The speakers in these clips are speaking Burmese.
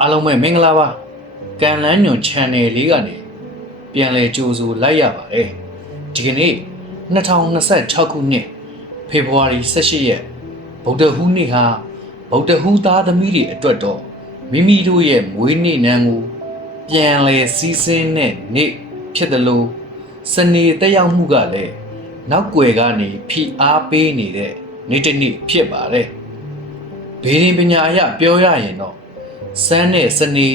အားလုံးပဲမင်္ဂလာပါကန်လန်းညွန် channel လေးကနေပြန်လည်ကြိုဆိုလိုက်ရပါတယ်ဒီကနေ့2026ခုနှစ်ဖေဖော်ဝါရီ18ရက်ဗုဒ္ဓဟူးနေ့ဟာဗုဒ္ဓဟူးသားသမီးတွေအတွက်တော့မိမိတို့ရဲ့မွေးနေ့နန်းကိုပြန်လည်စီးဆင်းတဲ့နေ့ဖြစ်တယ်လို့စနေတက်ရောက်မှုကလည်းနောက်ွယ်ကနေဖိအားပေးနေတဲ့နေ့တစ်နေ့ဖြစ်ပါတယ်ဘေးရင်ပညာအရပြောရရင်တော့စမ်းနဲ့စနေ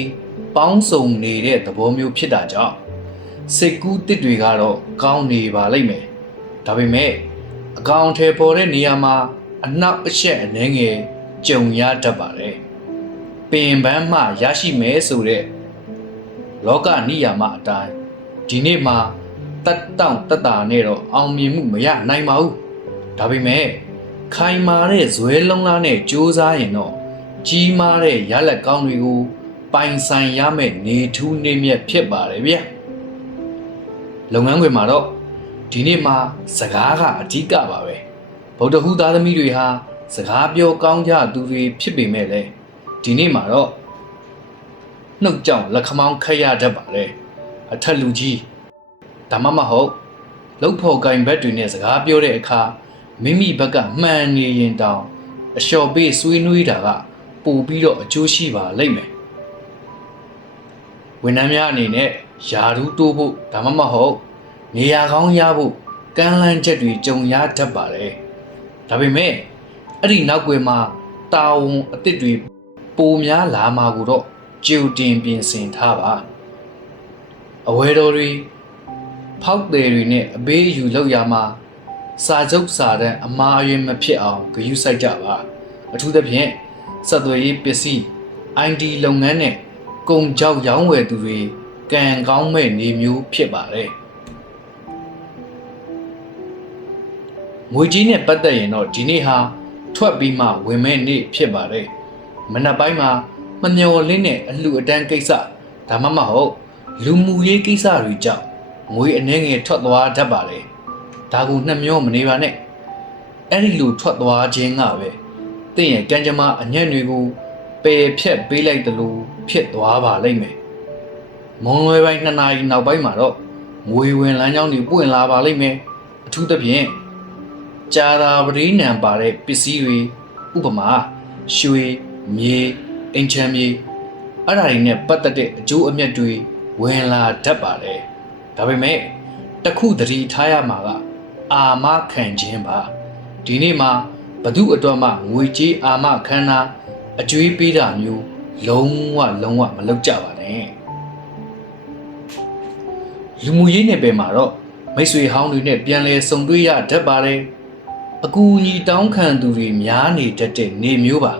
ပေါင်းစုံနေတဲ့သဘောမျိုးဖြစ်တာကြောင့်စိတ်ကူးတစ်တွေကတော့ကောင်းနေပါလိမ့်မယ်ဒါပေမဲ့အကောင်ထဲပေါ်တဲ့နေရာမှာအနောက်အရှက်အနှဲငယ်ကြုံရတတ်ပါတယ်ပင်ပန်းမှရရှိမယ်ဆိုတဲ့လောကနိယာမအတိုင်းဒီနေ့မှာတတ်တောင့်တတ်တာနဲ့တော့အောင်မြင်မှုမရနိုင်ပါဘူးဒါပေမဲ့ခိုင်မာတဲ့ဇွဲလုံးလားနဲ့ကြိုးစားရင်တော့ကြီးမားတဲ့ရလက်ကောင်းတွေကိုပိုင်ဆိုင်ရမယ့်နေထူးနေမြတ်ဖြစ်ပါတယ်ဗျလုပ်ငန်းခွင်မှာတော့ဒီနေ့မှာစကားကအဓိကပါပဲဗုဒ္ဓဟူးသားသမီးတွေဟာစကားပြောကောင်းကြသူတွေဖြစ်ပေမဲ့လည်းဒီနေ့မှာတော့နှုတ်ကြောင့်လက်ခမောင်းခက်ရတတ်ပါတယ်အထက်လူကြီးဒါမှမဟုတ်လှုပ်ဖို့ကင်ဘက်တွေနဲ့စကားပြောတဲ့အခါမိမိဘက်ကမှန်နေရင်တောင်အလျှော်ပေးဆွေးနွေးတာကပို့ပြီးတော့အကျိုးရှိပါလိမ့်မယ်ဝန်ထမ်းများအနေနဲ့ယာရူးတိုးဖို့ဒါမှမဟုတ်နေရာကောင်းရဖို့ကမ်းလှမ်းချက်တွေကြုံရတတ်ပါတယ်ဒါပေမဲ့အဲ့ဒီနောက်ွယ်မှာတာဝန်အသစ်တွေပိုများလာမှာကိုတော့ကြိုတင်ပြင်ဆင်ထားပါအဝဲတော်တွေဖောက်တယ်တွေနဲ့အပေးအယူလောက်ရမှာစာချုပ်စာတမ်းအမှားအယွင်းမဖြစ်အောင်ဂရုစိုက်ကြပါအထူးသဖြင့်ဆက်သွယ်ရေးပစ္စည်း ID လုပ်ငန်းနဲ့ကုန်ကြောက်ရောင်းဝယ်သူတွေကံကောင်းမဲ့နေမျိုးဖြစ်ပါတယ်ငွေကြီးနဲ့ပတ်သက်ရင်တော့ဒီနေ့ဟာထွက်ပြီးမှဝင်မဲ့နေ့ဖြစ်ပါတယ်မနက်ပိုင်းမှာမမျော်လင့်တဲ့အလှအတန်းကိစ္စဒါမှမဟုတ်လူမှုရေးကိစ္စတွေကြောင့်ငွေအနှဲငယ်ထွက်သွားတတ်ပါတယ်ဒါကိုနှမျောမနေပါနဲ့အဲ့ဒီလိုထွက်သွားခြင်းကပဲတင့်ရဲ့ကံကြမ္မာအညံ့တွေကိုပယ်ဖြတ်ပေးလိုက်တယ်လို့ဖြစ်သွားပါလိမ့်မယ်မွန်လွယ်ပိုင်း2နာရီနောက်ပိုင်းမှာတော့ငွေဝင်လမ်းကြောင်းတွေပွင့်လာပါလိမ့်မယ်အထူးသဖြင့်ကြာသာပရိနံပါတဲ့ပစ္စည်းတွေဥပမာရွှေမြေအင်ချမ်းမြေအဲ့ဒါတွေနဲ့ပတ်သက်တဲ့အကျိုးအမြတ်တွေဝင်လာတတ်ပါတယ်ဒါပေမဲ့တခုသတိထားရမှာကအာမခံခြင်းပါဒီနေ့မှာဘသူအတွက်မှငွေကြေးအာမခံတာအကျွေးပေးတာမျိုးလုံးဝမလုပ်ကြပါနဲ့လူမှုရေးနယ်ပယ်မှာတော့မိတ်ဆွေဟောင်းတွေနဲ့ပြန်လည်ဆုံတွေ့ရတတ်ပါတယ်အကူအညီတောင်းခံသူတွေများနေတတ်တဲ့နေမျိုးပါ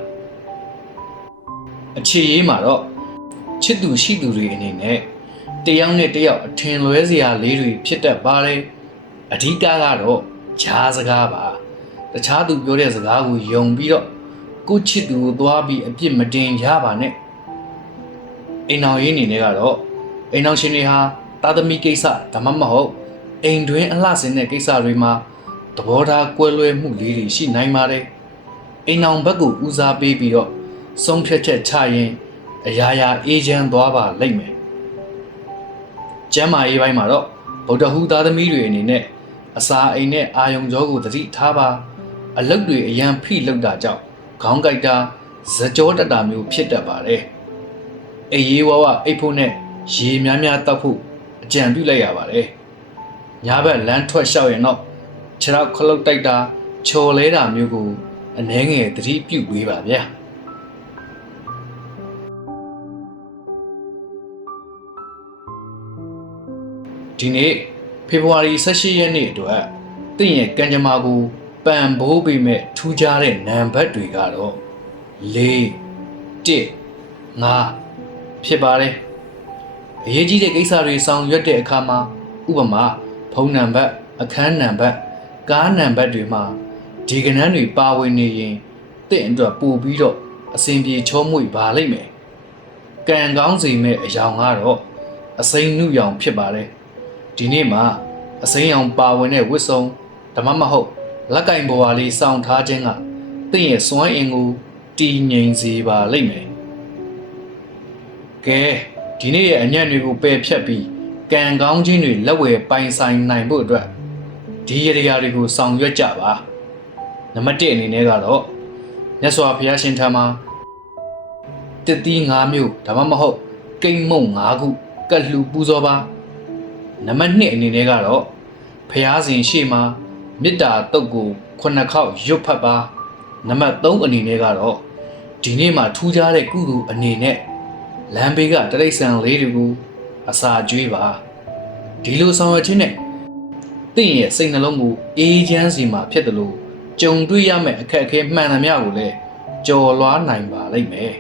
အခြေရေးမှာတော့ချစ်သူရှိသူတွေအနေနဲ့တယောက်နဲ့တယောက်အထင်လွဲစရာလေးတွေဖြစ်တတ်ပါတယ်အဓိကကတော့ဂျားစကားပါတခြားသူပြောတဲ့စကားကိုယုံပြီးတော့ကိုချစ်သူကိုသွားပြီးအပြစ်မတင်ကြပါနဲ့အိမ်အောင်ရေးအနေနဲ့ကတော့အိမ်အောင်ရှင်တွေဟာတာသမီကိစ္စဒါမှမဟုတ်အိမ်တွင်းအလှဆင်တဲ့ကိစ္စတွေမှာသဘောထားကွဲလွဲမှုလေးတွေရှိနိုင်ပါတယ်အိမ်အောင်ဘက်ကိုဦးစားပေးပြီးတော့ဆုံးဖြတ်ချက်ချရင်အရာရာအေးချမ်းသွားပါလိမ့်မယ်ကျမ်းမာရေးပိုင်းမှာတော့ဗုဒ္ဓဟူးသားသမီးတွေအနေနဲ့အစာအိမ်နဲ့အာယုံကြောကိုသတိထားပါအလုပ်တွေအရန်ဖိလုပ်တာကြောင့်ခေါင်းကိုက်တာဇကြောတတာမျိုးဖြစ်တတ်ပါတယ်အေးရေးဝအိတ်ဖို့နဲ့ရေများများတောက်ဖို့အကြံပြုလိုက်ရပါတယ်ညဘက်လမ်းထွက်လျှောက်ရင်တော့ခြေထောက်ခလုတ်တိုက်တာချော်လဲတာမျိုးကိုအနှဲငယ်သတိပြုပေးပါဗျာဒီနေ့ဖေဖော်ဝါရီ18ရက်နေ့အတွက်တင့်ရဲ့ကံကြမ္မာကိုပံပိုးပေးမဲ့ထူးခြားတဲ့နံပါတ်တွေကတော့4 1 5ဖြစ်ပါတယ်အရေးကြီးတဲ့ကိစ္စတွေဆောင်ရွက်တဲ့အခါမှာဥပမာဖုန်းနံပါတ်အခန်းနံပါတ်ကားနံပါတ်တွေမှာဒီကဏ္ဍတွေပါဝင်နေရင်တင့်အတွက်ပို့ပြီးတော့အစဉ်ပြေချောမွေ့ပါလိမ့်မယ်ကံကောင်းစေမဲ့အယောင်ကတော့အစိမ်းနုရောင်ဖြစ်ပါတယ်ဒီနေ့မှာအစိမ်းရောင်ပါဝင်တဲ့ဝတ်စုံဒါမှမဟုတ်လက်ကင်ပေါ်ဝါလေးစောင့်ထားခြင်းကတင့်ရဲ့စွမ်းအင်ကိုတည်ငြိမ်စေပါလိမ့်မယ် ကဲဒီနေ့ရဲ့အညံ့တွေကိုပယ်ဖြတ်ပြီးကံကောင်းခြင်းတွေလက်ဝယ်ပိုင်ဆိုင်နိုင်ဖို့အတွက်ဒီရတရားတွေကိုဆောင်ရွက်ကြပါနံပါတ်1အနေနဲ့ကတော့မြတ်စွာဘုရားရှင်ထံမှာတတိ5မျိုးဒါမှမဟုတ်ကိမ့်မုံ5ခုကတ်လှူပူဇော်ပါနံပါတ်2အနေနဲ့ကတော့ဘုရားရှင်ရှေ့မှာမေတ္တာတုတ်ကို9ခေါက်ရွတ်ဖတ်ပါနံပါတ်3အနေနဲ့ကတော့ဒီနေ့မှာထူးခြားတဲ့ကုသိုလ်အနေနဲ့လမ်းဘေးကတရိတ်ဆန်လေးတွေကိုအစာကျွေးပါဒီလိုဆောင်ရွက်ခြင်းနဲ့တင့်ရဲ့စိတ်နှလုံးကိုအေးချမ်းစေမှာဖြစ်တယ်လို့ကြုံတွေ့ရမယ့်အခက်အခဲမှန်သမျှကိုလည်းကြော်လွှားနိုင်ပါလိမ့်မယ်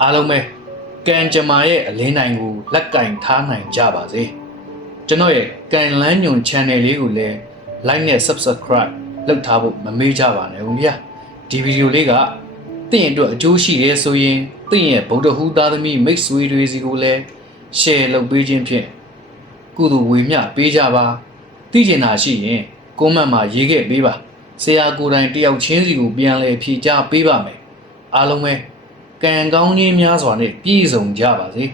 အားလုံးပဲကံကြမ္မာရဲ့အလင်းနိုင်ကိုလက်ကင်ထားနိုင်ကြပါစေကျွန်တော်ရဲ့ကံလန်းညွန် channel လေးကိုလည်း like နဲ့ subscribe လုပ်ထားဖို့မမေ့ကြပါနဲ့ဦးဗျာဒီဗီဒီယိုလေးကတင့်ရဲ့အတွက်အကျိုးရှိရဲဆိုရင်တင့်ရဲ့ဗုဒ္ဓဟူသားသမီးမိတ်ဆွေတွေစီကိုလည်း share လုပ်ပေးခြင်းဖြင့်ကုသိုလ်ဝေမျှပေးကြပါသိချင်တာရှိရင် comment မှာရေးခဲ့ပေးပါဆရာကိုယ်တိုင်တယောက်ချင်းစီကိုပြန်လည်ဖြေကြားပေးပါမယ်အားလုံးပဲကံကောင်းခြင်းများစွာနဲ့ပြည့်စုံကြပါစေ